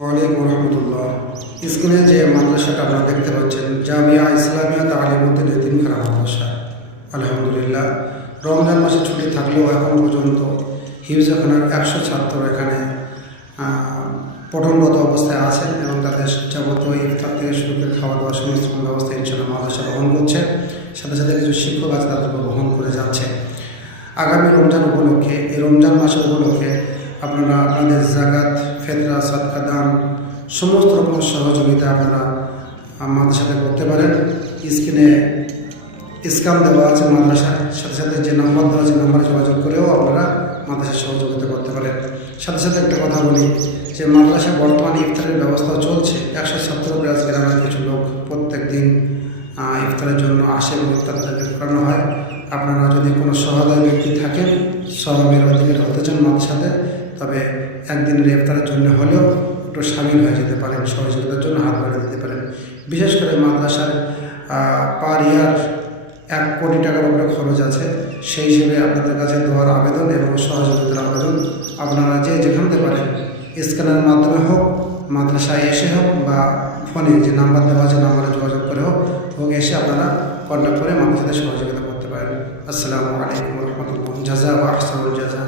ওয়ালাইকুম রহমতুল্লাহ। স্ক্রিনে যে মাদ্রাসাটা আপনারা দেখতে পাচ্ছেন, জামিয়া ইসলামিয়া তালিমুদ্দিন এতিমখানা মাদ্রাসা। আলহামদুলিল্লাহ, রমজান মাসে ছুটি থাকলেও এখন পর্যন্ত হিফজখানার 100 ছাত্র এখানে পঠনরত অবস্থায় আছেন এবং তাদের যাবতীয় ইফতার থেকে শুরু করে খাওয়া দাওয়ার সমস্ত ব্যবস্থা ইনশাআল্লাহ মাদ্রাসা বহন করছে। সাথে সাথে কিছু শিক্ষক আছে তাদেরকে বহন করে যাচ্ছে। আগামী রমজান উপলক্ষে, এই রমজান মাসের উপলক্ষে আপনারা আপনাদের জাকাত, ফেতরা, সাদকা, দান সমস্ত রকম সহযোগিতা আপনারা মাদ্রাসাতে করতে পারেন। স্ক্রিনে স্ক্যাম দেওয়া আছে মাদ্রাসায়, সাথে সাথে যে নাম্বার দেওয়া আছে নাম্বারে যোগাযোগ করেও আপনারা মাদ্রাসায় সহযোগিতা করতে পারেন। সাথে সাথে একটা কথা বলি যে মাদ্রাসায় বর্তমানে ইফতারের ব্যবস্থাও চলছে। 100 ছাত্র ব্রাজ গ্রামের কিছু লোক প্রত্যেক দিন ইফতারের জন্য আসে এবং ইফতার করানো হয়। আপনারা যদি কোনো সহায়তা ব্যক্তি থাকেন, সহাবের অধীনে হতে চান মাদ্রাসাতে, তবে একদিনের ইফতারের জন্য হলেও একটু সামিল হয়ে যেতে পারেন, সহযোগিতার জন্য হাত বাড়িয়ে দিতে পারেন। বিশেষ করে মাদ্রাসার পার ইয়ার 1 কোটি টাকার উপরে খরচ আছে। সেই হিসেবে আপনাদের কাছে দেওয়ার আবেদন এবং সহযোগিতার আবেদন আপনারা যেখানে পারেন, স্ক্যানের মাধ্যমে হোক, মাদ্রাসায় এসে হোক, বা ফোনে যে নাম্বার দেওয়া আছে নাম্বারে যোগাযোগ করে হোক এসে আপনারা কন্ট্যাক্ট করে মাদ্রাসাতে সহযোগিতা করতে পারেন। আসসালামু আলাইকুম রহমতুল্লাহ। জাযা ওয়া আহসানুল জাযা।